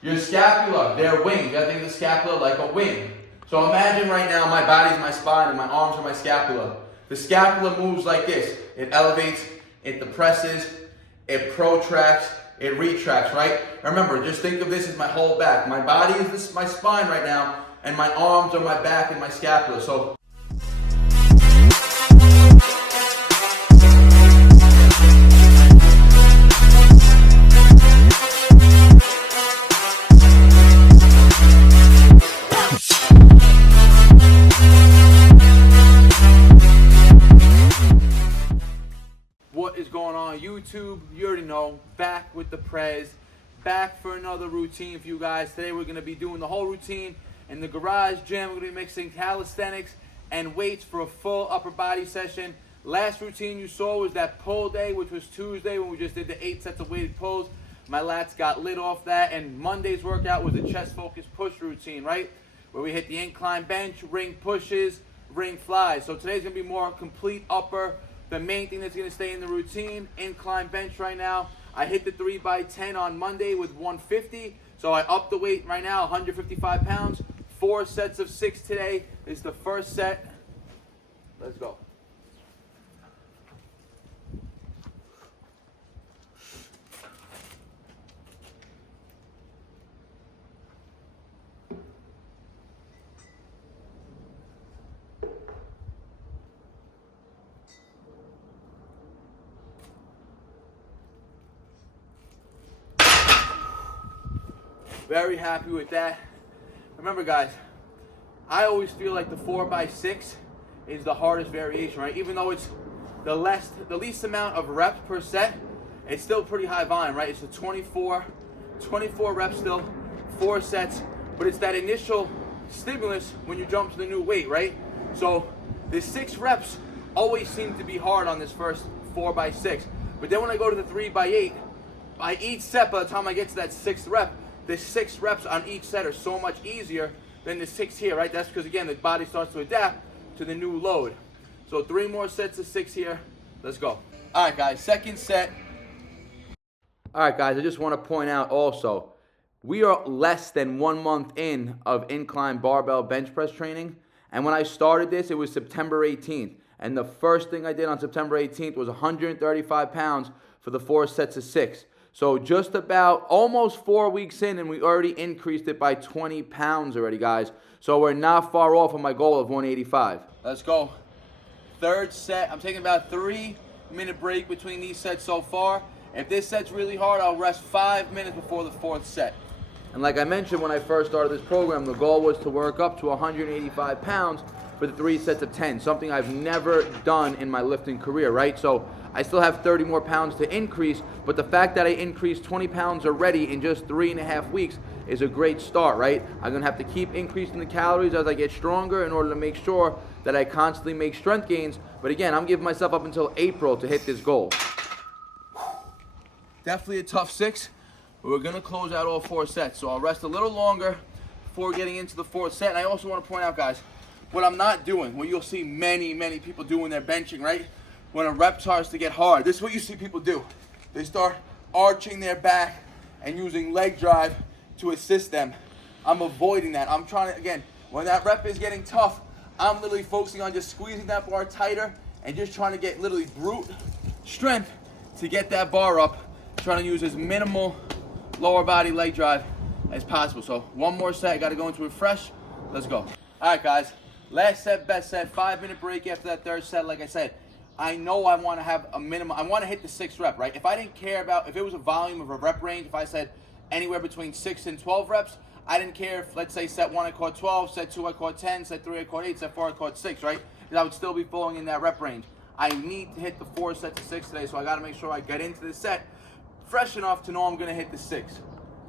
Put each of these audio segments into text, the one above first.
Your scapula, they're wings. You gotta think of the scapula like a wing. So imagine right now my body's my spine and my arms are my scapula. The scapula moves like this. It elevates, it depresses, it protracts, it retracts, right? Remember, just think of this as my whole back. My body is my spine right now, and my arms are my back and my scapula. So YouTube, you already know, back with the Prez, back for another routine for you guys. Today we're going to be doing the whole routine in the garage gym. We're going to be mixing calisthenics and weights for a full upper body session. Last routine you saw was that pull day, which was Tuesday when we just did the 8 sets of weighted pulls. My lats got lit off that, and Monday's workout was a chest focused push routine, right? Where we hit the incline bench, ring pushes, ring flies. So today's going to be more complete upper. The main thing that's going to stay in the routine, incline bench right now. I hit the 3x10 on Monday with 150. So I upped the weight right now, 155 pounds. 4 sets of 6 today. This is the first set. Let's go. Very happy with that. Remember guys, I always feel like the 4x6 is the hardest variation, right? Even though it's the least amount of reps per set, it's still pretty high volume, right? It's a 24 reps still, 4 sets, but it's that initial stimulus when you jump to the new weight, right? So the 6 reps always seem to be hard on this first 4x6. But then when I go to the 3x8, by each set, by the time I get to that 6th rep, the 6 reps on each set are so much easier than the 6 here, right? That's because, again, the body starts to adapt to the new load. So 3 more sets of 6 here. Let's go. All right, guys, second set. All right, guys, I just want to point out also, we are less than 1 month in of incline barbell bench press training. And when I started this, it was September 18th. And the first thing I did on September 18th was 135 pounds for the 4 sets of 6. So just about almost 4 weeks in, and we already increased it by 20 pounds already, guys. So we're not far off of my goal of 185. Let's go. Third set. I'm taking about a 3-minute break between these sets so far. If this set's really hard, I'll rest 5 minutes before the 4th set. And like I mentioned when I first started this program, the goal was to work up to 185 pounds for the 3 sets of 10, something I've never done in my lifting career, right? So I still have 30 more pounds to increase, but the fact that I increased 20 pounds already in just 3.5 weeks is a great start, right? I'm gonna have to keep increasing the calories as I get stronger in order to make sure that I constantly make strength gains. But again, I'm giving myself up until April to hit this goal. Definitely a tough 6, but we're gonna close out all 4 sets. So I'll rest a little longer before getting into the 4th set. And I also wanna point out, guys, what I'm not doing, what you'll see many people do when they're benching, right? When a rep starts to get hard, this is what you see people do. They start arching their back and using leg drive to assist them. I'm avoiding that. I'm trying to, again, when that rep is getting tough, I'm literally focusing on just squeezing that bar tighter and just trying to get literally brute strength to get that bar up, trying to use as minimal lower body leg drive as possible. So 1 more set, I gotta go into refresh. Let's go. All right, guys. Last set, best set, 5-minute break after that 3rd set. Like I said, I know I want to have a minimum. I want to hit the 6th rep, right? If I didn't care about, if it was a volume of a rep range, if I said anywhere between 6 and 12 reps, I didn't care if, let's say, set 1 I caught 12, set 2 I caught 10, set 3 I caught 8, set 4 I caught 6, right? Because I would still be falling in that rep range. I need to hit the 4 sets of 6 today, so I got to make sure I get into the set fresh enough to know I'm going to hit the 6.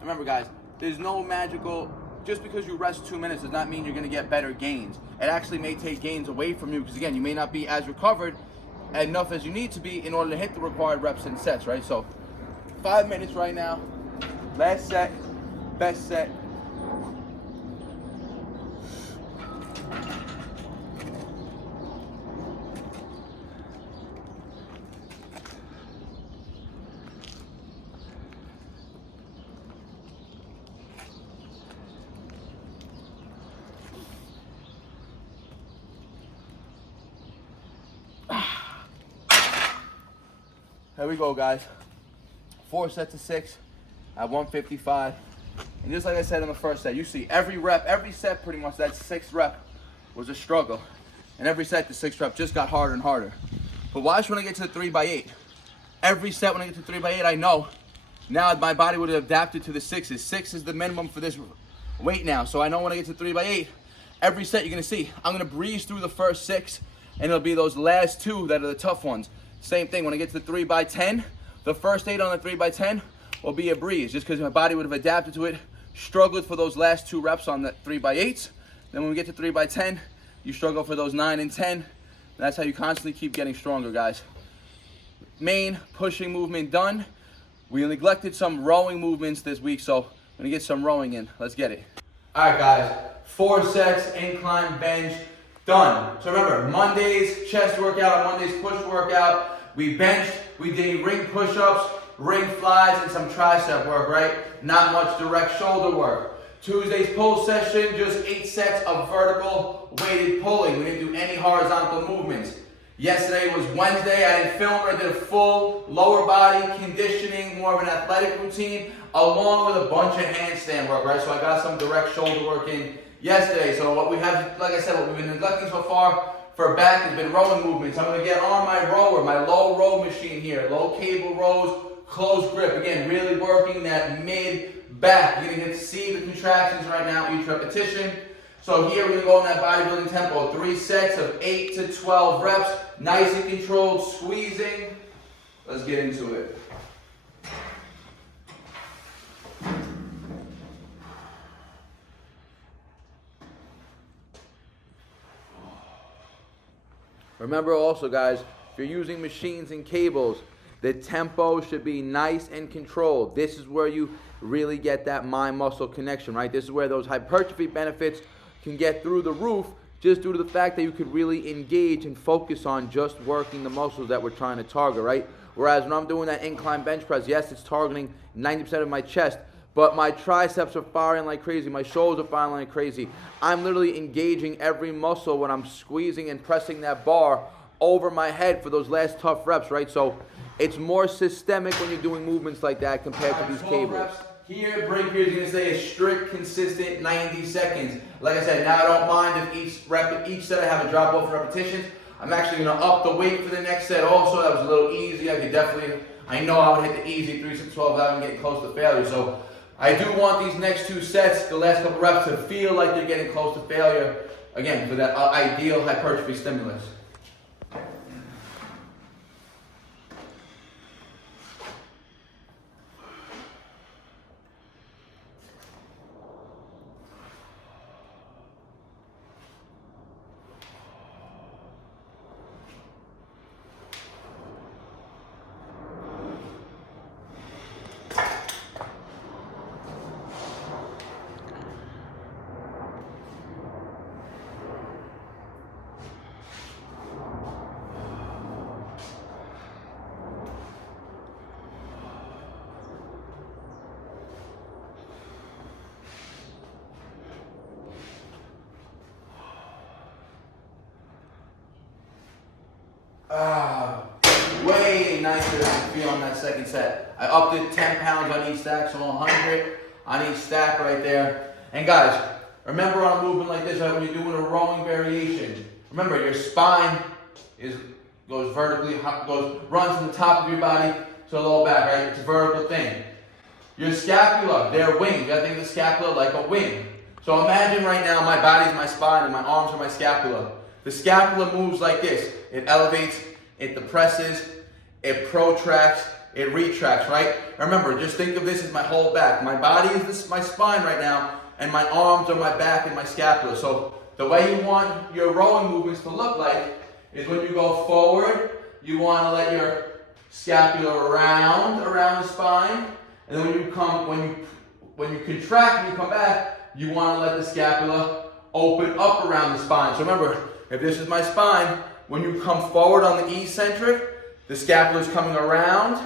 Remember, guys, there's no magical. Just because you rest 2 minutes does not mean you're going to get better gains. It actually may take gains away from you because, again, you may not be as recovered enough as you need to be in order to hit the required reps and sets, right? So 5 minutes right now. Last set, best set. Here we go, guys. 4 sets of 6 at 155. And just like I said in the first set, you see every rep, every set pretty much, that 6th rep was a struggle. And every set, the 6th rep just got harder and harder. But watch when I get to the 3x8. Every set when I get to 3x8, I know now my body would have adapted to the 6s. 6 is the minimum for this weight now. So I know when I get to 3x8, every set you're gonna see, I'm gonna breeze through the first 6, and it'll be those last 2 that are the tough ones. Same thing, when I get to the 3x10, the first 8 on the 3x10 will be a breeze, just because my body would have adapted to it, struggled for those last 2 reps on the 3x8s. Then when we get to 3x10, you struggle for those 9 and 10. And that's how you constantly keep getting stronger, guys. Main pushing movement done. We neglected some rowing movements this week, so I'm gonna get some rowing in. Let's get it. All right, guys, 4 sets, incline bench, done. So remember, Mondays, chest workout, Mondays, push workout. We benched, we did ring push-ups, ring flies, and some tricep work, right? Not much direct shoulder work. Tuesday's pull session, just 8 sets of vertical weighted pulling. We didn't do any horizontal movements. Yesterday was Wednesday. I didn't film it. I did a full lower body conditioning, more of an athletic routine, along with a bunch of handstand work, right? So I got some direct shoulder work in yesterday. So what we have, like I said, what we've been neglecting so far for back has been rowing movements. I'm going to get on my rower, my low row machine here, low cable rows, close grip. Again, really working that mid back. You're going to get to see the contractions right now, each repetition. So here we're going to go in that bodybuilding tempo. 3 sets of 8 to 12 reps. Nice and controlled, squeezing. Let's get into it. Remember also, guys, if you're using machines and cables, the tempo should be nice and controlled. This is where you really get that mind-muscle connection, right? This is where those hypertrophy benefits can get through the roof, just due to the fact that you could really engage and focus on just working the muscles that we're trying to target, right? Whereas when I'm doing that incline bench press, yes, it's targeting 90% of my chest, but my triceps are firing like crazy, my shoulders are firing like crazy. I'm literally engaging every muscle when I'm squeezing and pressing that bar over my head for those last tough reps, right? So it's more systemic when you're doing movements like that compared to these cables. Reps. Here, break here is going to stay a strict, consistent 90 seconds. Like I said, now I don't mind if each set I have a drop off repetitions. I'm actually going to up the weight for the next set also. That was a little easy. I know I would hit the easy 3 to 12 without even getting close to failure. So I do want these next 2 sets, the last couple reps, to feel like they're getting close to failure. Again, for that ideal hypertrophy stimulus. Way nicer than I feel on that second set. I upped it 10 pounds on each stack, so 100 on each stack right there. And guys, remember on a movement like this, right, when you're doing a rowing variation, remember your spine goes vertically, runs from the top of your body to the lower back, right? It's a vertical thing. Your scapula, they're wings. You gotta think of the scapula like a wing. So imagine right now my body's my spine and my arms are my scapula. The scapula moves like this. It elevates, it depresses, it protracts, it retracts, right? Remember, just think of this as my whole back. My body is my spine right now, and my arms are my back and my scapula. So the way you want your rowing movements to look like is when you go forward, you want to let your scapula round around the spine, and then when you contract and you come back, you want to let the scapula open up around the spine. So remember, if this is my spine, when you come forward on the eccentric, the scapula is coming around,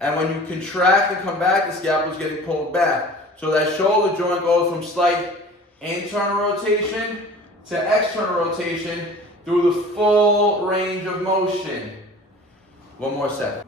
and when you contract and come back, the scapula is getting pulled back. So that shoulder joint goes from slight internal rotation to external rotation through the full range of motion. One more set.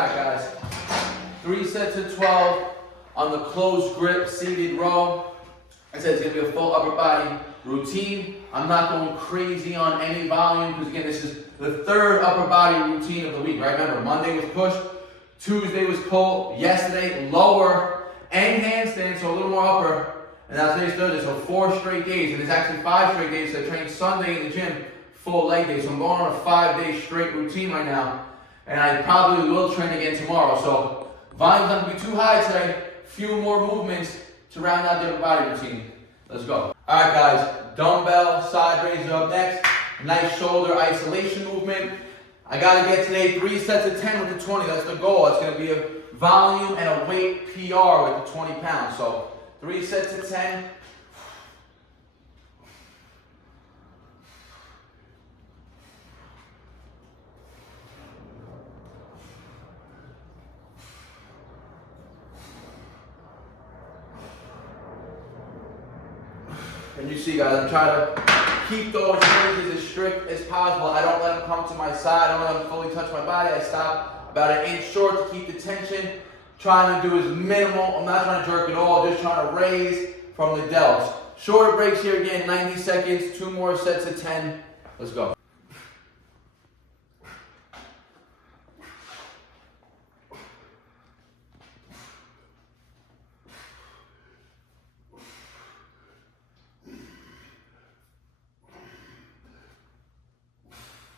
right, guys. 3 sets of 12 on the closed grip seated row. I said it's gonna be a full upper body routine. I'm not going crazy on any volume because again, this is the third upper body routine of the week, right? Remember, Monday was push, Tuesday was pull, yesterday lower and handstand, so a little more upper. And now today's Thursday, so 4 straight days. And it's actually 5 straight days. So I trained Sunday in the gym, full leg day. So I'm going on a 5-day straight routine right now. And I probably will train again tomorrow. So volume's not gonna be too high today. Few more movements to round out the upper body routine. Let's go. All right, guys. Dumbbell side raises up next. Nice shoulder isolation movement. I gotta get today 3 sets of 10 with the 20. That's the goal. It's gonna be a volume and a weight PR with the 20 pounds. So 3 sets of 10. And you see, guys, I'm trying to keep those ranges as strict as possible. I don't let them come to my side. I don't let them fully touch my body. I stop about 1 inch short to keep the tension. Trying to do as minimal. I'm not trying to jerk at all. Just trying to raise from the delts. Shorter breaks here again, 90 seconds. 2 more sets of 10. Let's go.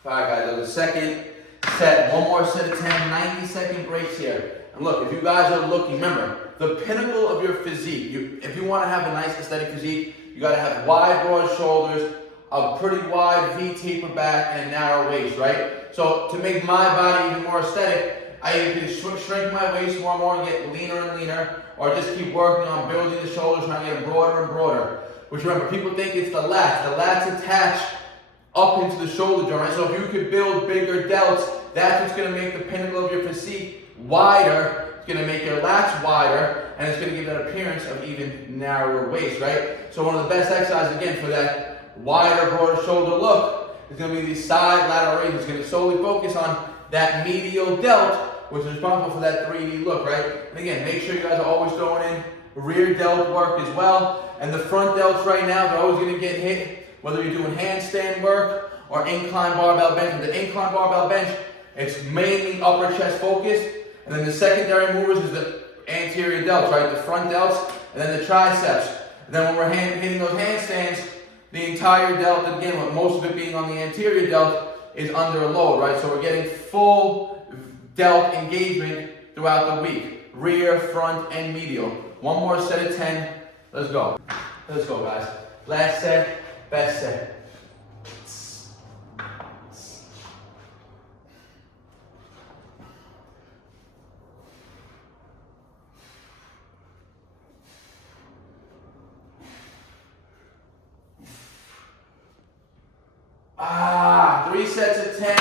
All right, guys, the second set, 1 more set of 10, 90-second breaks here. And look, if you guys are looking, remember, the pinnacle of your physique, if you want to have a nice aesthetic physique, you got to have wide, broad shoulders, a pretty wide V taper back, and a narrow waist, right? So to make my body even more aesthetic, I either can shrink my waist more and more and get leaner and leaner, or just keep working on building the shoulders, trying to get them broader and broader. Which remember, people think it's the lats. The lats attach up into the shoulder joint, right? So if you could build bigger delts, that's what's gonna make the pinnacle of your physique wider. It's gonna make your lats wider, and it's gonna give that appearance of even narrower waist, right? So one of the best exercises, again, for that wider, broader shoulder look is gonna be the side lateral raise. It's gonna solely focus on that medial delt, which is responsible for that 3D look, right? And again, make sure you guys are always throwing in rear delt work as well. And the front delts right now, they're always gonna get hit, whether you're doing handstand work or incline barbell bench. With the incline barbell bench, it's mainly upper chest focused. And then the secondary movers is the anterior delts, right? The front delts, and then the triceps. And then when we're hitting those handstands, the entire delt, again, with most of it being on the anterior delt, is under a load, right? So we're getting full delt engagement throughout the week. Rear, front, and medial. 1 more set of 10. Let's go. Let's go, guys. Last set. Best set. Three sets of 10.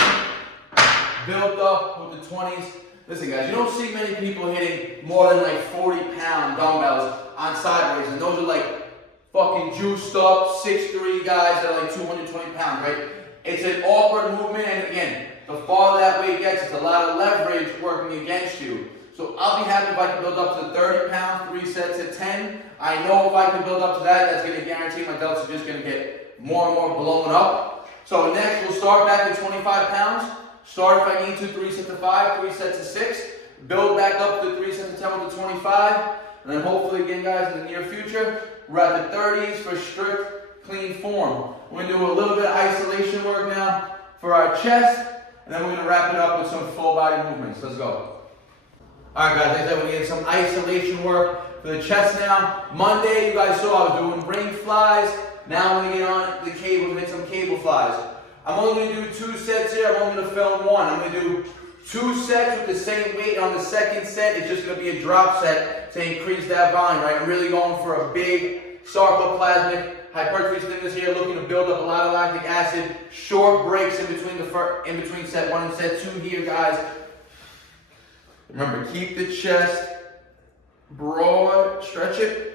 Built up with the 20s. Listen, guys, you don't see many people hitting more than like 40-pound dumbbells on side raises, and those are like fucking juiced up 6'3" guys that are like 220 pounds, right? It's an awkward movement, and again, the farther that weight gets, it's a lot of leverage working against you. So I'll be happy if I can build up to 30 pounds, 3 sets of 10. I know if I can build up to that, that's going to guarantee my delts are just going to get more and more blown up. So next, we'll start back at 25 pounds. Start if I need to, 3 sets of 5, 3 sets of 6. Build back up to 3 sets of 10 with the 25. And then hopefully, again, guys, in the near future, we're at the 30s for strict, clean form. We're going to do a little bit of isolation work now for our chest, and then we're going to wrap it up with some full body movements. Let's go. All right, guys, like I said, we're going to get some isolation work for the chest now. Monday, you guys saw I was doing ring flies. Now I'm going to get on the cable and hit some cable flies. I'm only going to do 2 sets here. I'm only going to film 1. I'm going to do 2 sets with the same weight. On the second set, it's just going to be a drop set to increase that volume, right? I'm really going for a big sarcoplasmic hypertrophy stimulus here, looking to build up a lot of lactic acid. Short breaks in between set 1 and set 2 here, guys. Remember, keep the chest broad, stretch it.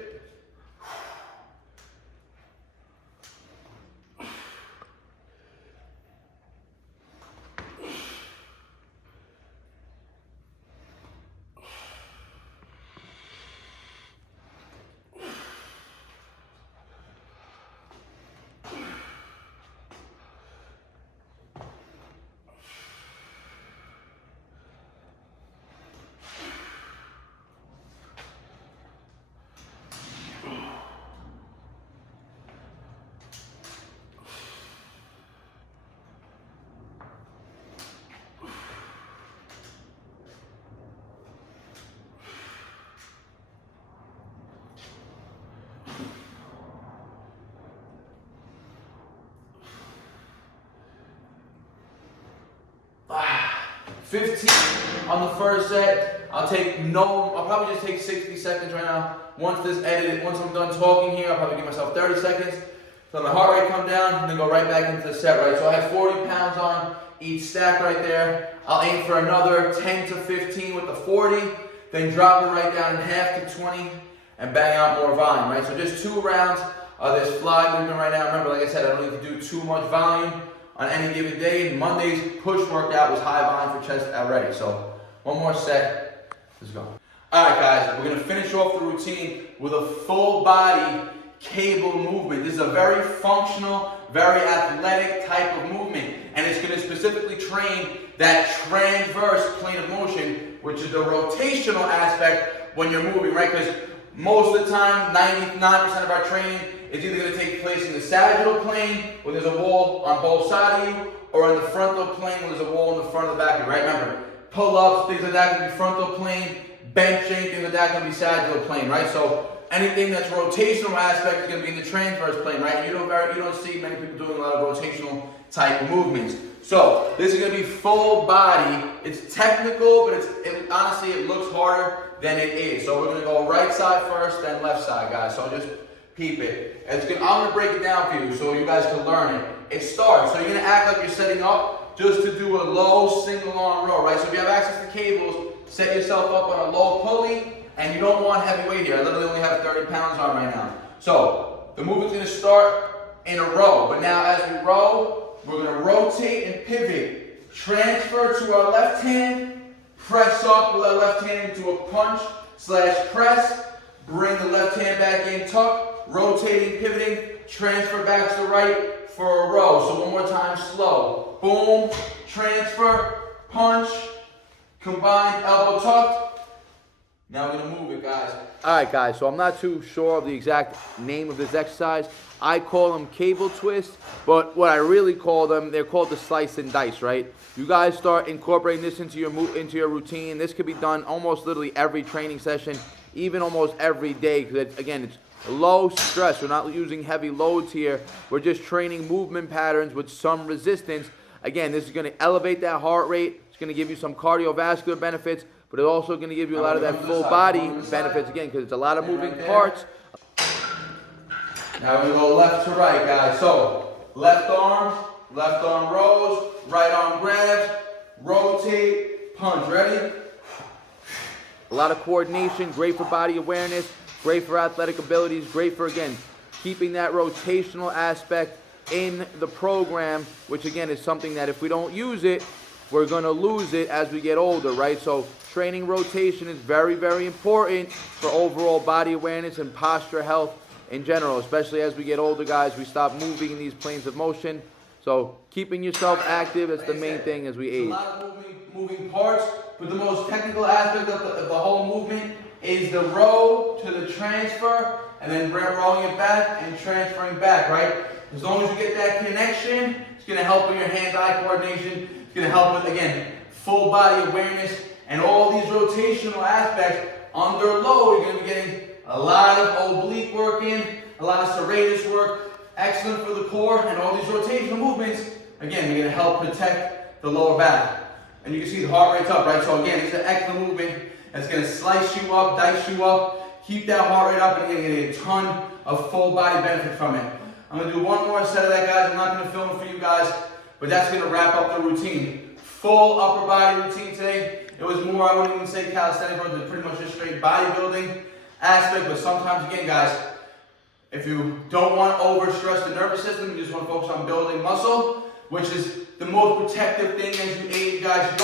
15 on the first set. I'll probably just take 60 seconds right now. Once I'm done talking here, I'll probably give myself 30 seconds. So my heart rate come down and then go right back into the set, right? So I have 40 pounds on each stack right there. I'll aim for another 10 to 15 with the 40, then drop it right down in half to 20 and bang out more volume, right? So just 2 rounds of this fly movement right now. Remember, like I said, I don't need to do too much volume on any given day. Monday's push workout was high volume for chest already. So one more set, let's go. All right, guys, we're gonna finish off the routine with a full body cable movement. This is a very functional, very athletic type of movement, and it's going to specifically train that transverse plane of motion, which is the rotational aspect when you're moving, right? Because most of the time, 99% of our training is either going to take place in the sagittal plane, where there's a wall on both sides of you, or in the frontal plane, where there's a wall in the front of the back of you, right? Remember, pull-ups, things like that can be frontal plane, benching, things like that can be sagittal plane, right? So anything that's rotational aspect is going to be in the transverse plane, right? You don't see many people doing a lot of rotational type of movements. So this is going to be full body. It's technical, but honestly it looks harder than it is. So we're going to go right side first, then left side, guys. So just peep it. I'm going to break it down for you so you guys can learn it. It starts. So you're going to act like you're setting up just to do a low single arm row, right? So if you have access to cables, set yourself up on a low pulley. And you don't want heavy weight here. I literally only have 30 pounds on right now. So the movement's going to start in a row. But now as we row, we're going to rotate and pivot. Transfer to our left hand. Press up with our left hand into a punch/press. Bring the left hand back in, tuck. Rotating, pivoting. Transfer back to the right for a row. So one more time, slow. Boom. Transfer. Punch. Combined elbow tucked. Now we're going to move it, guys. All right, guys, so I'm not too sure of the exact name of this exercise. I call them cable twists, but what I really call them, they're called the slice and dice, right? You guys start incorporating this into your routine. This could be done almost literally every training session, even almost every day, because again, it's low stress. We're not using heavy loads here. We're just training movement patterns with some resistance. Again, this is going to elevate that heart rate. It's going to give you some cardiovascular benefits, but it's also going to give you a lot of that full body benefits, again, because it's a lot of moving parts. Now we're going to go left to right, guys. So left arm rows, right arm grabs, rotate, punch. Ready? A lot of coordination, great for body awareness, great for athletic abilities, great for, again, keeping that rotational aspect in the program, which again is something that if we don't use it, we're going to lose it as we get older, right? So training rotation is very, very important for overall body awareness and posture health in general, especially as we get older, guys. We stop moving in these planes of motion. So keeping yourself active is the main thing as we age. A lot of moving parts, but the most technical aspect of the whole movement is the row to the transfer, and then rowing it back and transferring back, right? As long as you get that connection, it's going to help with your hand-eye coordination. It's going to help with, again, full body awareness and all these rotational aspects. Under load, you're going to be getting a lot of oblique work in, a lot of serratus work, excellent for the core, and all these rotational movements, again, they're going to help protect the lower back. And you can see the heart rate's up, right? So again, it's an excellent movement that's going to slice you up, dice you up, keep that heart rate up, and you're going to get a ton of full body benefit from it. I'm going to do one more set of that, guys. I'm not going to film it for you guys, but that's going to wrap up the routine. Full upper body routine today. It was more, I wouldn't even say calisthenics, but pretty much just straight bodybuilding aspect. But sometimes, again, guys, if you don't want to overstress the nervous system, you just want to focus on building muscle, which is the most protective thing as you age, guys. You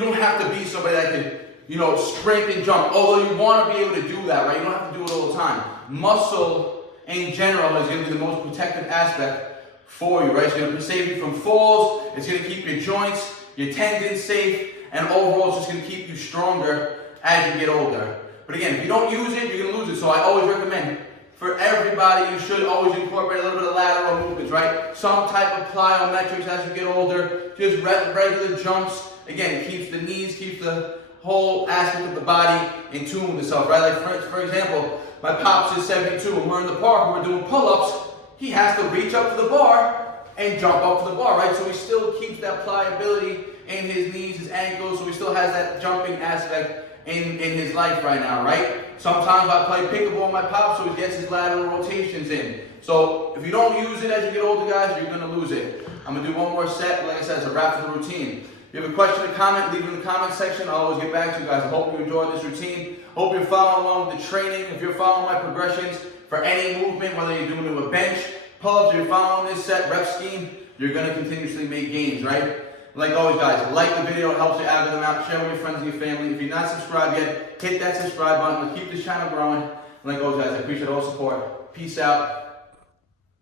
don't have to be somebody that can, sprint and jump. Although you want to be able to do that, right? You don't have to do it all the time. Muscle in general is going to be the most protective aspect for you, right? It's going to save you from falls. It's going to keep your joints, your tendons safe, and overall it's just going to keep you stronger as you get older. But again, if you don't use it, you're going to lose it. So I always recommend for everybody, you should always incorporate a little bit of lateral movements, right? Some type of plyometrics as you get older, just regular jumps. Again, it keeps the knees, keeps the whole aspect of the body in tune with itself, right? Like for example, my pops is 72 and we're in the park, we're doing pull-ups. He has to reach up to the bar and jump up to the bar, right? So he still keeps that pliability in his knees, his ankles, so he still has that jumping aspect in his life right now, right? Sometimes I play pickleball with my pop, so he gets his lateral rotations in. So if you don't use it as you get older, guys, you're gonna lose it. I'm gonna do one more set, like I said, it's a wrap for the routine. If you have a question or comment, leave it in the comment section. I'll always get back to you guys. I hope you enjoyed this routine. Hope you're following along with the training. If you're following my progressions for any movement, whether you're doing it with bench, pull-ups, you're following this set rep scheme, you're gonna continuously make gains, right? Like always, guys, like the video, it helps you out of the mouth. Share with your friends and your family. If you're not subscribed yet, hit that subscribe button. Let's keep this channel growing. And like always, guys, I appreciate all the support. Peace out.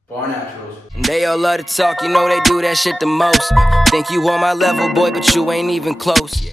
Bar Naturals. They all love to talk, you know they do that shit the most. Think you on my level, boy, but you ain't even close.